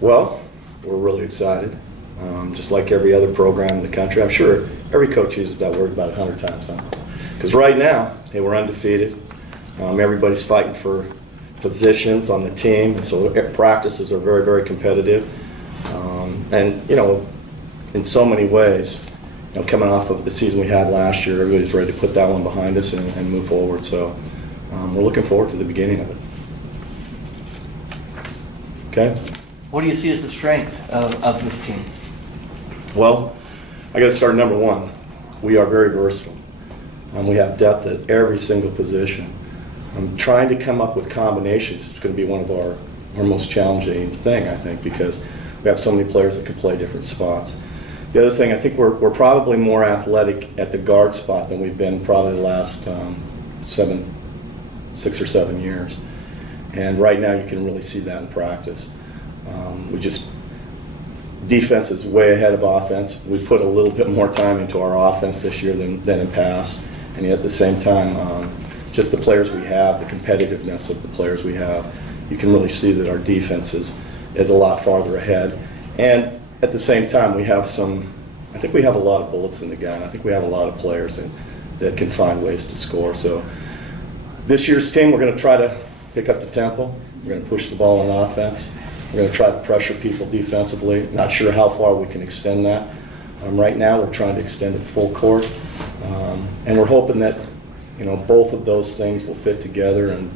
Well, we're really excited. Just like every other program in the country. I'm sure every coach uses that word about 100 times now. Because right now, hey, we're undefeated. Everybody's fighting for positions on the team, and so practices are very, very competitive. And, you know, in so many ways, you know, coming off of the season we had last year, everybody's ready to put that one behind us and move forward. So we're looking forward to the beginning of it. Okay? What do you see as the strength of this team? Well, I got to start number one. We are very versatile. We have depth at every single position. Trying to come up with combinations is going to be one of our most challenging thing, I think, because we have so many players that can play different spots. The other thing, I think we're probably more athletic at the guard spot than we've been probably the last 6 or 7 years. And right now you can really see that in practice. Defense is way ahead of offense. We put a little bit more time into our offense this year than in past. And yet at the same time, just the players we have, the competitiveness of the players we have, you can really see that our defense is a lot farther ahead. And at the same time, I think we have a lot of bullets in the gun. I think we have a lot of players that can find ways to score. So this year's team, we're going to try to pick up the tempo. We're going to push the ball on offense. We're going to try to pressure people defensively. Not sure how far we can extend that. Right now, we're trying to extend it full court. And we're hoping that, you know, both of those things will fit together. And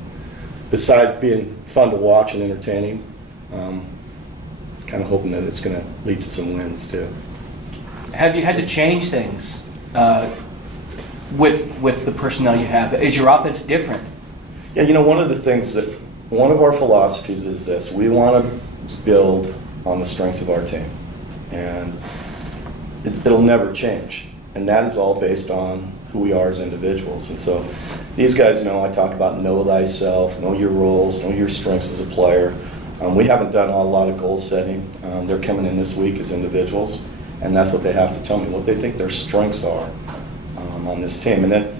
besides being fun to watch and entertaining, kind of hoping that it's going to lead to some wins too. Have you had to change things with the personnel you have? Is your offense different? Yeah, you know, one of our philosophies is this: we want to build on the strengths of our team, and it'll never change. And that is all based on who we are as individuals. And so these guys know, I talk about know thyself, know your roles, know your strengths as a player. We haven't done a lot of goal setting. They're coming in this week as individuals, and that's what they have to tell me, what they think their strengths are on this team. And then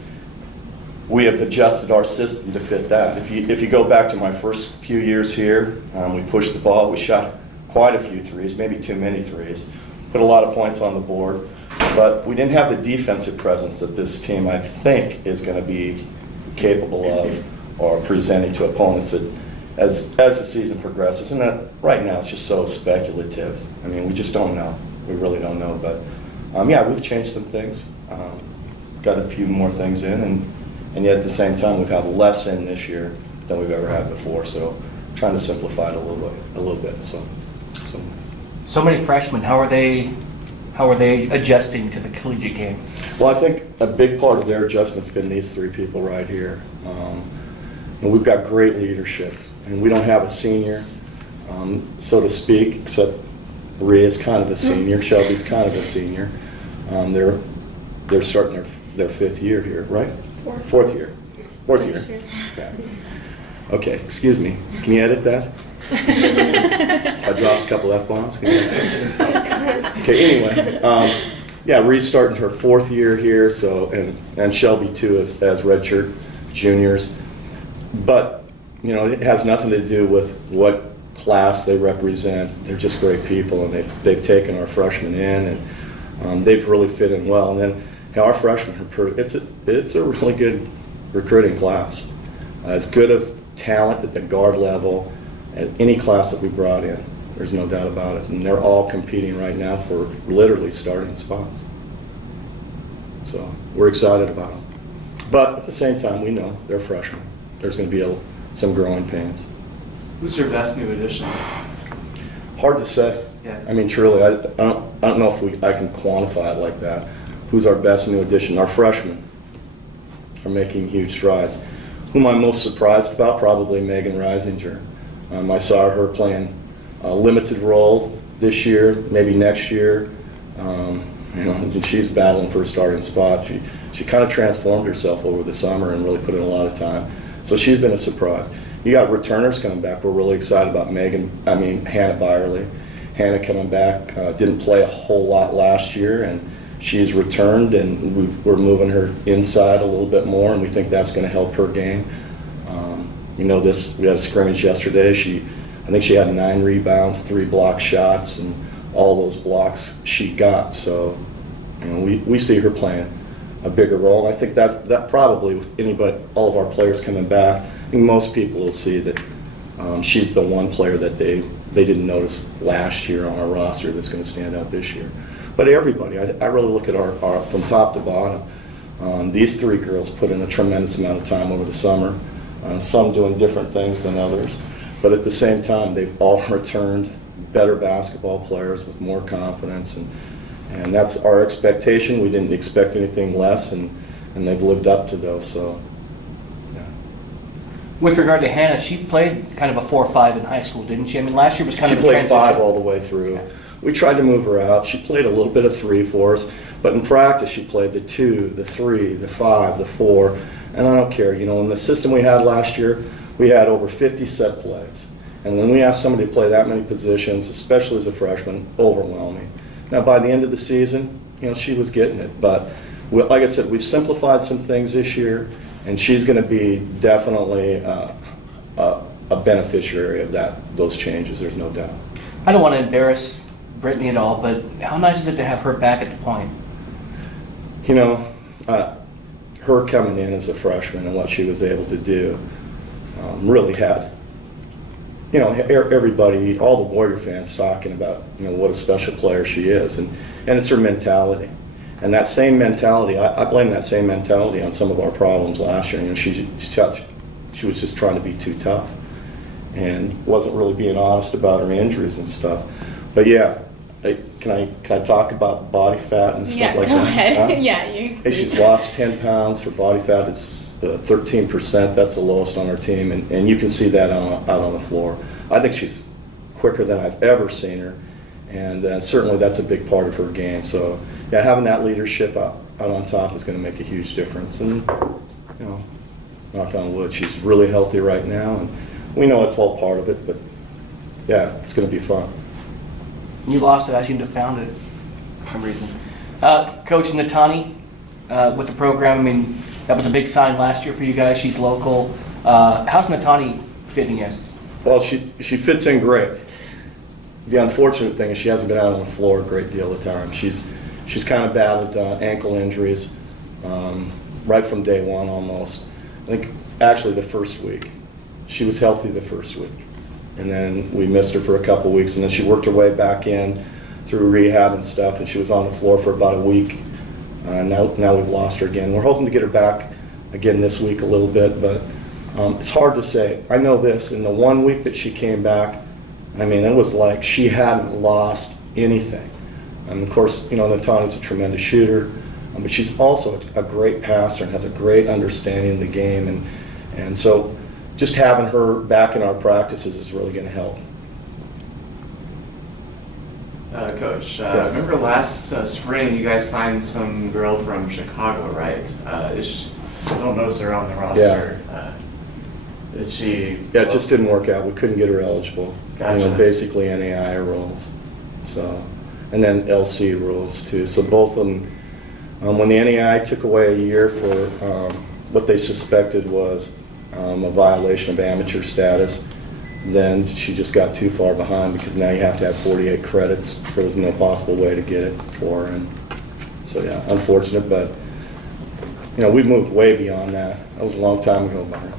we have adjusted our system to fit that. If you go back to my first few years here, we pushed the ball, we shot quite a few threes, maybe too many threes, put a lot of points on the board, but we didn't have the defensive presence that this team, I think, is going to be capable of or presenting to opponents as the season progresses. And that right now it's just so speculative. I mean, we just don't know. We really don't know. But yeah, we've changed some things, got a few more things in, and yet at the same time we've had less in this year than we've ever had before. So trying to simplify it a little bit. So many freshmen. How are they adjusting to the collegiate game? Well, I think a big part of their adjustment's been these three people right here. And we've got great leadership, and we don't have a senior, so to speak, except Maria's kind of a senior, Shelby's kind of a senior. They're starting their fifth year here, right? Fourth year. Yeah. Okay, excuse me. Can you edit that? I dropped a couple F-bombs. Okay, anyway, yeah, Ree's starting her fourth year here, so and Shelby too as redshirt juniors. But you know, it has nothing to do with what class they represent. They're just great people, and they've taken our freshmen in, and they've really fit in well. And then our freshmen are it's a really good recruiting class. It's good of talent at the guard level at any class that we brought in. There's no doubt about it. And they're all competing right now for literally starting spots. So we're excited about them. But at the same time, we know they're freshmen. There's going to be some growing pains. Who's your best new addition? Hard to say. Yeah. I mean, truly, I don't know if I can quantify it like that. Who's our best new addition? Our freshmen are making huge strides. Whom I'm most surprised about, probably Megan Reisinger. I saw her playing a limited role this year, maybe next year. You know, she's battling for a starting spot. She kind of transformed herself over the summer and really put in a lot of time. So she's been a surprise. You got returners coming back. We're really excited about Hannah Byerly. Hannah coming back, didn't play a whole lot last year, and she's returned, and we're moving her inside a little bit more, and we think that's going to help her game. We had a scrimmage yesterday. I think she had 9 rebounds, 3 block shots, and all those blocks she got. So, we see her playing a bigger role. I think that probably with anybody, all of our players coming back, I think most people will see that she's the one player that they didn't notice last year on our roster that's going to stand out this year. But everybody, I really look at our from top to bottom. These 3 girls put in a tremendous amount of time over the summer, some doing different things than others. But at the same time, they've all returned better basketball players with more confidence, and that's our expectation. We didn't expect anything less, and they've lived up to those. So, yeah. With regard to Hannah, she played kind of a 4-5 in high school, didn't she? I mean, last year was kind of a transition. She played 5 all the way through. We tried to move her out. She played a little bit of 3 for us, but in practice she played the 2, the 3, the 5, the 4, and I don't care. In the system we had last year, we had over 50 set plays. And when we asked somebody to play that many positions, especially as a freshman, overwhelming. Now, by the end of the season, she was getting it. But like I said, we've simplified some things this year, and she's going to be definitely a beneficiary of those changes. There's no doubt. I don't want to embarrass Brittany at all, but how nice is it to have her back at the point? Her coming in as a freshman and what she was able to do really had, everybody, all the Warrior fans talking about, what a special player she is, and it's her mentality. And that same mentality, I blame that same mentality on some of our problems last year. She was just trying to be too tough and wasn't really being honest about her injuries and stuff. But yeah, can I talk about body fat and stuff like that? Go ahead. Huh? Yeah, Hey, she's lost 10 pounds. Her body fat is 13%. That's the lowest on our team, and you can see that out on the floor. I think she's quicker than I've ever seen her, and certainly that's a big part of her game. So, yeah, having that leadership out on top is going to make a huge difference. And, knock on wood, she's really healthy right now, and we know it's all part of it, but, yeah, it's going to be fun. You lost it. I seem to have found it for some reason. Coach Natani, with the program, I mean, that was a big sign last year for you guys. She's local. How's Natani fitting in? Well, she fits in great. The unfortunate thing is she hasn't been out on the floor a great deal of the time. She's kind of battled ankle injuries right from day one almost. I think actually the first week. She was healthy the first week. And then we missed her for a couple weeks, and then she worked her way back in through rehab and stuff, and she was on the floor for about a week. Now we've lost her again. We're hoping to get her back again this week a little bit, but it's hard to say. I know this, in the 1 week that she came back, I mean, it was like she hadn't lost anything. And of course, Natani's a tremendous shooter, but she's also a great passer and has a great understanding of the game, and so just having her back in our practices is really going to help. Coach, remember last spring you guys signed some girl from Chicago, right? I don't notice her on the roster. Did she? Yeah, it just didn't work out. We couldn't get her eligible. Gotcha. Basically NAI rules. So, and then LC rules too. So both of them, when the NAI took away a year for what they suspected was a violation of amateur status, then she just got too far behind because now you have to have 48 credits. There was no possible way to get it for her. And so yeah, unfortunate, but we've moved way beyond that. That was a long time ago, Byron.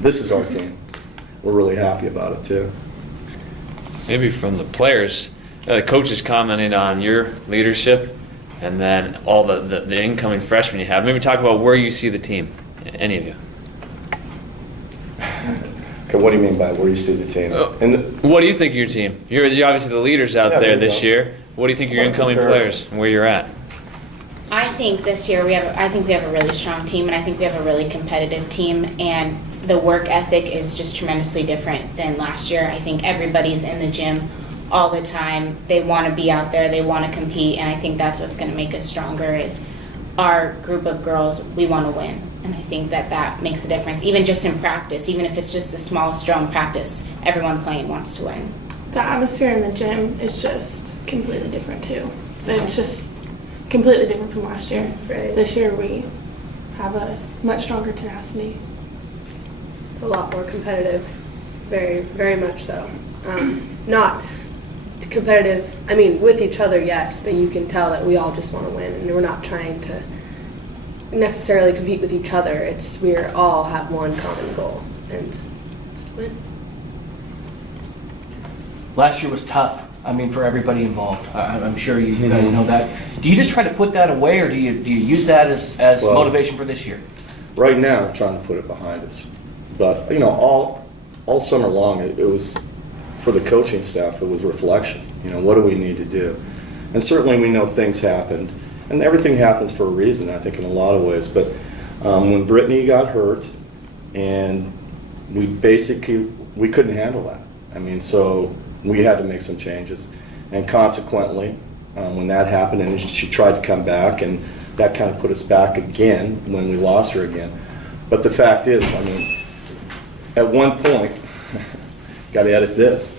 This is our team. We're really happy about it too. Maybe from the players, the coaches commented on your leadership and then all the incoming freshmen you have. Maybe talk about where you see the team, any of you. Okay, what do you mean by where you see the team? What do you think of your team? You're obviously the leaders out there this year. What do you think of your incoming players and where you're at? I think this year we have a really strong team, and I think we have a really competitive team, and the work ethic is just tremendously different than last year. I think everybody's in the gym all the time. They want to be out there, they want to compete, and I think that's what's going to make us stronger is our group of girls, we want to win. And I think that makes a difference, even just in practice, even if it's just the smallest drill in practice, everyone playing wants to win. The atmosphere in the gym is just completely different too. It's just completely different from last year. Right. This year we have a much stronger tenacity. It's a lot more competitive. very, very much so. Not competitive, I mean, with each other, yes, but you can tell that we all just want to win, and we're not trying to necessarily compete with each other. It's we all have one common goal, and it's to win. Last year was tough, I mean, for everybody involved. I'm sure you guys know that. Do you just try to put that away, or do you use that as Well, motivation for this year? Right now, I'm trying to put it behind us. But, all summer long, it was, for the coaching staff, it was reflection. What do we need to do? And certainly we know things happened, and everything happens for a reason, I think, in a lot of ways. But when Brittany got hurt, and we couldn't handle that. So we had to make some changes. And consequently, when that happened, and she tried to come back, and that kind of put us back again when we lost her again. But the fact is, at one point, got to edit this.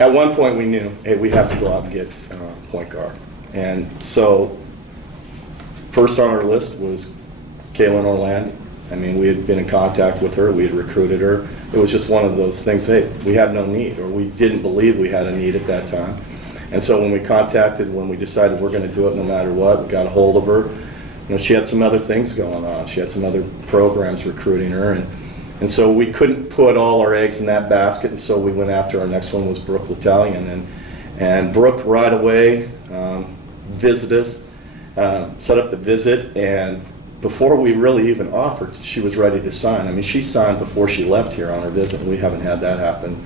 At one point we knew, hey, we have to go out and get point guard. And so first on our list was Kaylin Orlandi. We had been in contact with her, we had recruited her. It was just one of those things, hey, we had no need, or we didn't believe we had a need at that time. And so when we decided we're going to do it no matter what, we got a hold of her. She had some other things going on. She had some other programs recruiting her. And so we couldn't put all our eggs in that basket, and so we went after our next one was Brooke L'Italian. And Brooke right away visited us, set up the visit, and before we really even offered, she was ready to sign. She signed before she left here on her visit, and we haven't had that happen,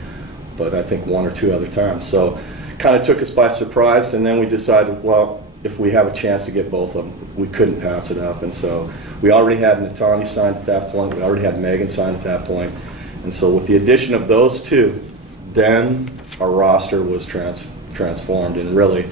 but I think one or two other times. So kind of took us by surprise, and then we decided, well, if we have a chance to get both of them, we couldn't pass it up. And so we already had Natani signed at that point. We already had Megan signed at that point. And so with the addition of those two, then our roster was transformed, and really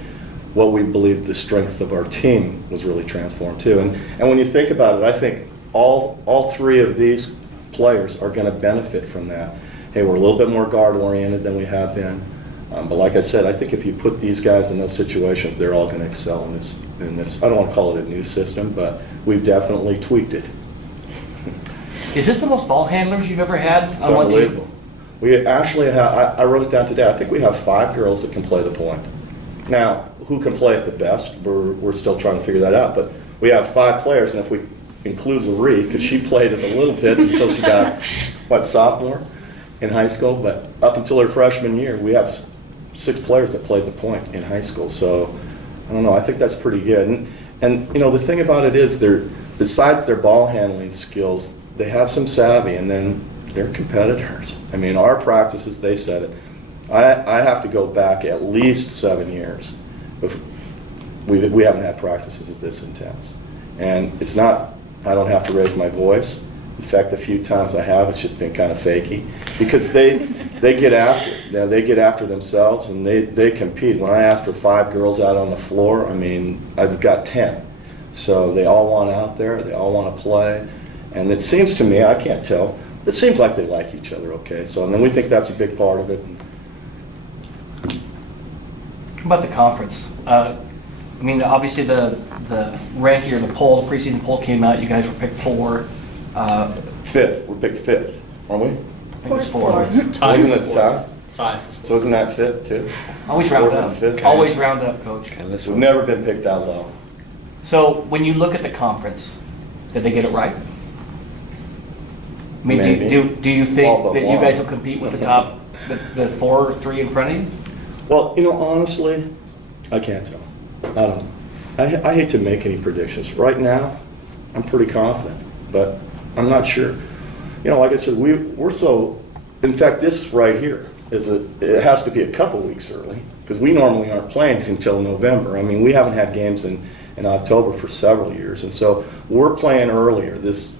what we believed the strength of our team was really transformed too. And when you think about it, I think all three of these players are going to benefit from that. Hey, we're a little bit more guard-oriented than we have been. But like I said, I think if you put these guys in those situations, they're all going to excel in this. I don't want to call it a new system, but we've definitely tweaked it. Is this the most ball handlers you've ever had It's on one unbelievable. team? We actually have, I wrote it down today, I think we have 5 girls that can play the point. Now, who can play it the best? We're still trying to figure that out, but we have 5 players, and if we include Loree, because she played it a little bit until she got, sophomore in high school, but up until her freshman year, we have 6 players that played the point in high school. So, I don't know, I think that's pretty good. And the thing about it is, besides their ball handling skills, they have some savvy, and then they're competitors. Our practices, they said it. I have to go back at least 7 years. We haven't had practices as this intense. And it's not, I don't have to raise my voice. In fact, the few times I have, it's just been kind of fakey. Because they get after it. They get after themselves, and they compete. When I ask for 5 girls out on the floor, I've got 10. So they all want out there, they all want to play. And it seems to me, I can't tell, it seems like they like each other, okay? So, and then we think that's a big part of it. What about the conference? Obviously the ranking or the poll, the preseason poll came out. You guys were picked 4. 5th. We're picked 5th, aren't we? I think it was 4. Isn't it tie? Tie. So isn't that 5th too? Always round Fourth up. and fifth. Always round up, Coach. We've never been picked that low. So when you look at the conference, did they get it right? Maybe. Do you All think but that you one. guys will compete with the top, the 4 or 3 in front of you? Well, honestly, I can't tell. I don't know. I hate to make any predictions. Right now, I'm pretty confident, but I'm not sure. Like I said, we're so. In fact, this right here it has to be a couple weeks early, because we normally aren't playing until November. We haven't had games in October for several years, and so we're playing earlier. This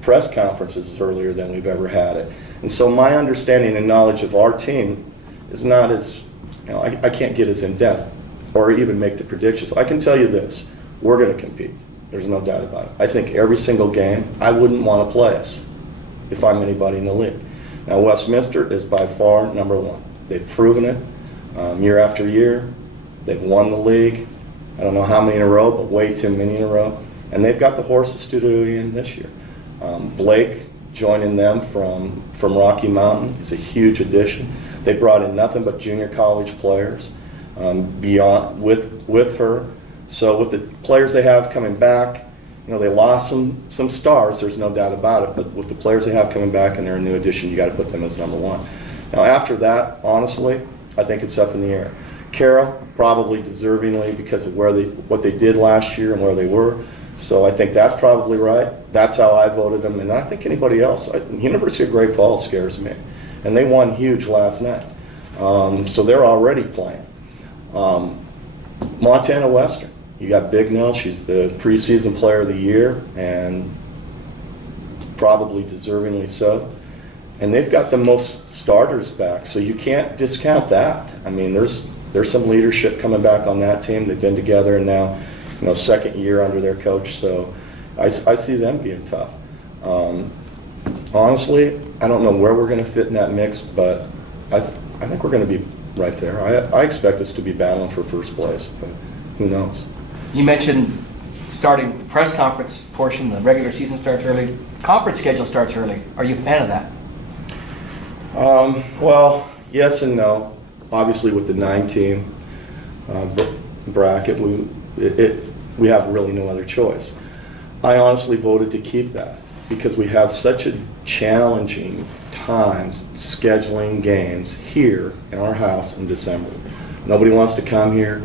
press conference is earlier than we've ever had it, and so my understanding and knowledge of our team is not as, I can't get as in depth or even make the predictions. I can tell you this: we're going to compete. There's no doubt about it. I think every single game, I wouldn't want to play us if I'm anybody in the league. Now, Westminster is by far number 1. They've proven it year after year. They've won the league. I don't know how many in a row, but way too many in a row. And they've got the horses to do it again this year. Blake joining them from Rocky Mountain is a huge addition. They brought in nothing but junior college players beyond with her. So with the players they have coming back, they lost some stars, there's no doubt about it, but with the players they have coming back and they're a new addition, you got to put them as number one. Now after that, honestly, I think it's up in the air. Carol, probably deservingly because of what they did last year and where they were. So I think that's probably right. That's how I voted them, and I think anybody else. University of Great Falls scares me, and they won huge last night. So they're already playing. Montana Western, you got Big Nell. She's the preseason player of the year, and probably deservingly so. And they've got the most starters back, so you can't discount that. I mean, there's some leadership coming back on that team. They've been together, and now, second year under their coach. So I see them being tough. Honestly, I don't know where we're going to fit in that mix, but I think we're going to be right there. I expect us to be battling for first place, but who knows? You mentioned starting the press conference portion, the regular season starts early. Conference schedule starts early. Are you a fan of that? Well, yes and no. Obviously, with the 9-team bracket, we have really no other choice. I honestly voted to keep that because we have such a challenging times scheduling games here in our house in December. Nobody wants to come here.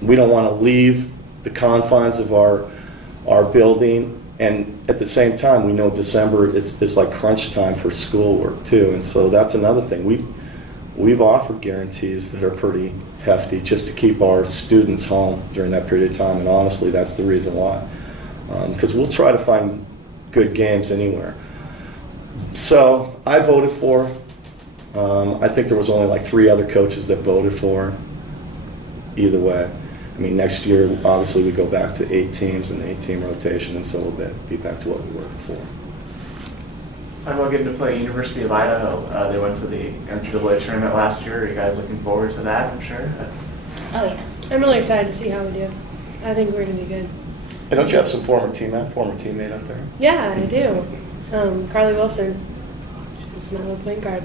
We don't want to leave the confines of our building, and at the same time, we know December it's like crunch time for schoolwork too, and so that's another thing. We've offered guarantees that are pretty hefty just to keep our students home during that period of time, and honestly, that's the reason why. Because we'll try to find good games anywhere. So I voted for. I think there was only like 3 other coaches that voted for. Either way, I mean, next year obviously we go back to 8 teams and 8-team rotation, and so we'll be back to what we were before. How about getting to play University of Idaho? They went to the NCAA tournament last year. Are you guys looking forward to that? I'm sure. Oh, yeah. I'm really excited to see how we do. I think we're going to be good. And don't you have some former teammate up there? Yeah, I do. Carly Wilson. She's my little point guard.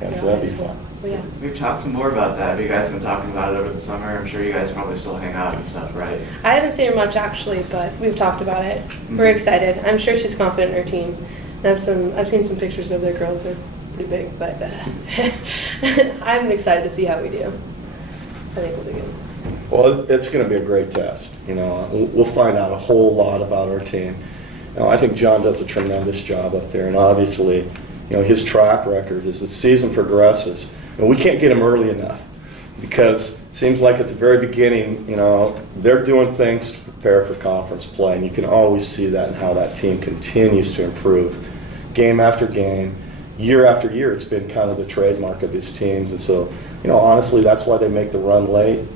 Yeah, so throughout that'd be high school. fun. So yeah. We've talked some more about that. Have you guys been talking about it over the summer? I'm sure you guys probably still hang out and stuff, right? I haven't seen her much actually, but we've talked about it. We're excited. I'm sure she's confident in her team. And I've seen some pictures of their girls. They're pretty big, but I'm excited to see how we do. I think we'll do good. Well, it's going to be a great test. We'll find out a whole lot about our team. I think John does a tremendous job up there, and obviously, his track record as the season progresses. And we can't get him early enough because it seems like at the very beginning, they're doing things to prepare for conference play, and you can always see that in how that team continues to improve. Game after game, year after year, it's been kind of the trademark of his teams. And so, honestly, that's why they make the run late.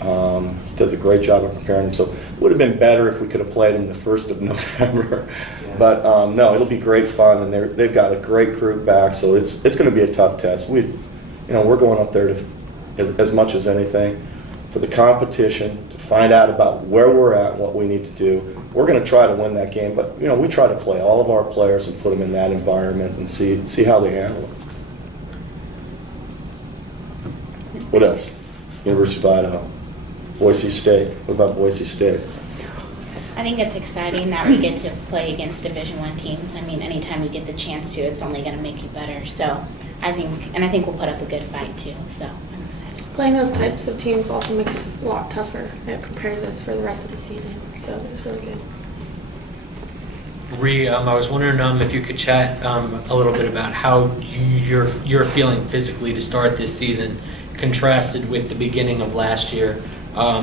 He does a great job of preparing them. So it would have been better if we could have played him the 1st of November. Yeah. But no, it'll be great fun, and they've got a great group back. So it's going to be a tough test. We're going up there to, as much as anything, for the competition, to find out about where we're at, what we need to do. We're going to try to win that game, but we try to play all of our players and put them in that environment and see how they handle it. What else? University of Idaho. Boise State. What about Boise State? I think it's exciting that we get to play against Division I teams. I mean, anytime we get the chance to, it's only going to make you better. So I think we'll put up a good fight too. So I'm excited. Playing those types of teams also makes us a lot tougher. It prepares us for the rest of the season, so it's really good. Ree, I was wondering if you could chat a little bit about how you're feeling physically to start this season, contrasted with the beginning of last year. At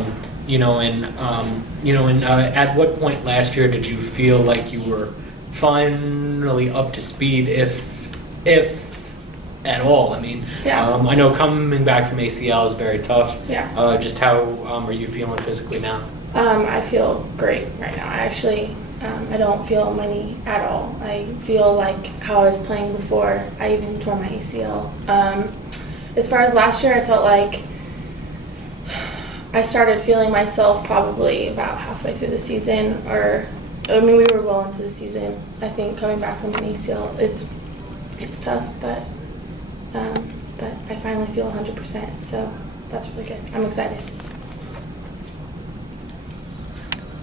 what point last year did you feel like you were finally up to speed, if at all? I mean, Yeah. I know coming back from ACL is very tough. Yeah. Just how are you feeling physically now? I feel great right now. I actually, I don't feel my knee at all. I feel like how I was playing before. I even tore my ACL. As far as last year, I felt like I started feeling myself probably about halfway through the season, or I mean, we were well into the season. I think coming back from an ACL, it's tough, but I finally feel 100%, so that's really good. I'm excited.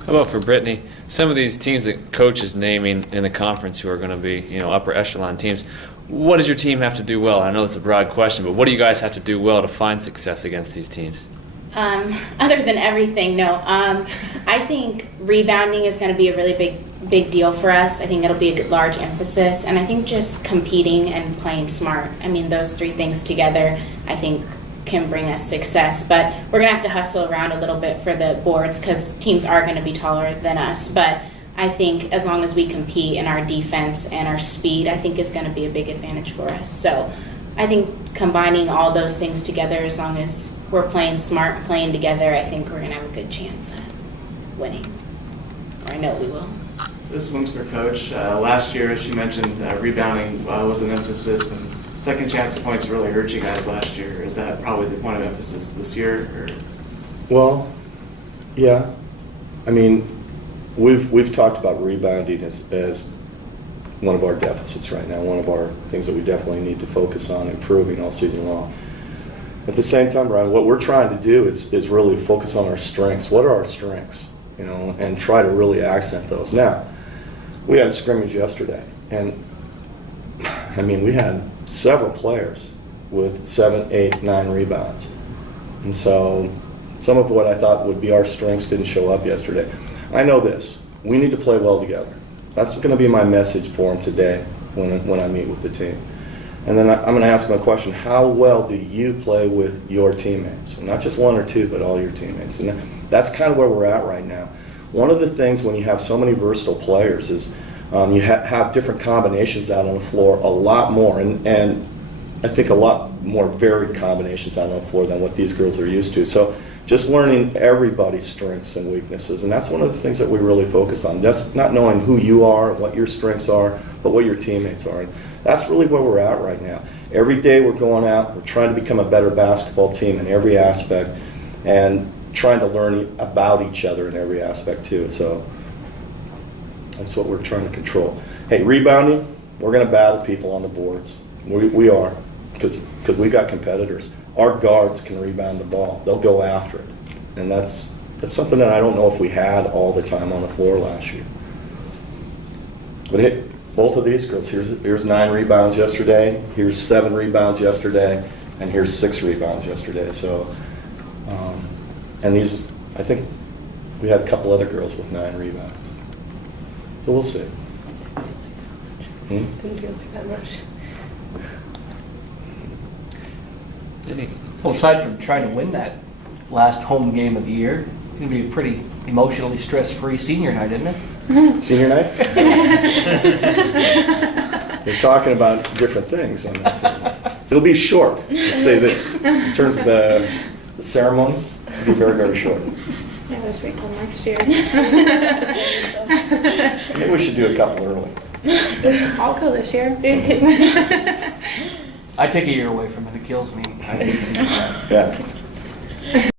How about for Brittany? Some of these teams that coach is naming in the conference who are going to be, upper echelon teams. What does your team have to do well? I know it's a broad question, but what do you guys have to do well to find success against these teams? Other than everything, no. I think rebounding is going to be a really big deal for us. I think it'll be a large emphasis, and I think just competing and playing smart. I mean, those three things together, I think, can bring us success. But we're going to have to hustle around a little bit for the boards because teams are going to be taller than us. But I think as long as we compete in our defense and our speed, I think is going to be a big advantage for us. So I think combining all those things together, as long as we're playing smart and playing together, I think we're going to have a good chance at winning. Or I know we will. This one's for Coach. Last year, as you mentioned, rebounding was an emphasis, and second chance points really hurt you guys last year. Is that probably the point of emphasis this year? Or? Well, yeah. I mean, we've talked about rebounding as one of our deficits right now, one of our things that we definitely need to focus on improving all season long. At the same time, Brian, what we're trying to do is really focus on our strengths. What are our strengths? And try to really accent those. Now, we had a scrimmage yesterday, and I mean, we had several players with 7, 8, 9 rebounds. And so some of what I thought would be our strengths didn't show up yesterday. I know this. We need to play well together. That's going to be my message for them today when I meet with the team. And then I'm going to ask them a question: how well do you play with your teammates? Not just one or two, but all your teammates. And that's kind of where we're at right now. One of the things when you have so many versatile players is you have different combinations out on the floor, a lot more, and I think a lot more varied combinations out on the floor than what these girls are used to. So just learning everybody's strengths and weaknesses, and that's one of the things that we really focus on. Just not knowing who you are, what your strengths are, but what your teammates are. And that's really where we're at right now. Every day we're going out, we're trying to become a better basketball team in every aspect, and trying to learn about each other in every aspect too. So that's what we're trying to control. Hey, rebounding, we're going to battle people on the boards. We are, because we've got competitors. Our guards can rebound the ball. They'll go after it. And that's something that I don't know if we had all the time on the floor last year. But hey, both of these girls, here's 9 rebounds yesterday, here's 7 rebounds yesterday, and here's 6 rebounds yesterday. So, and these, I think we had a couple other girls with 9 rebounds. So we'll see. Didn't feel like that much. Well, aside from trying to win that last home game of the year, it's going to be a pretty emotionally stress-free senior night, isn't it? Senior night? They're talking about different things on this. It'll be short, let's say this. In terms of the ceremony, it'll be very, very short. Yeah, let's wait till next year. Maybe we should do a couple early. I'll go this year. I take a year away from it. It kills me. I hate to do that. Yeah.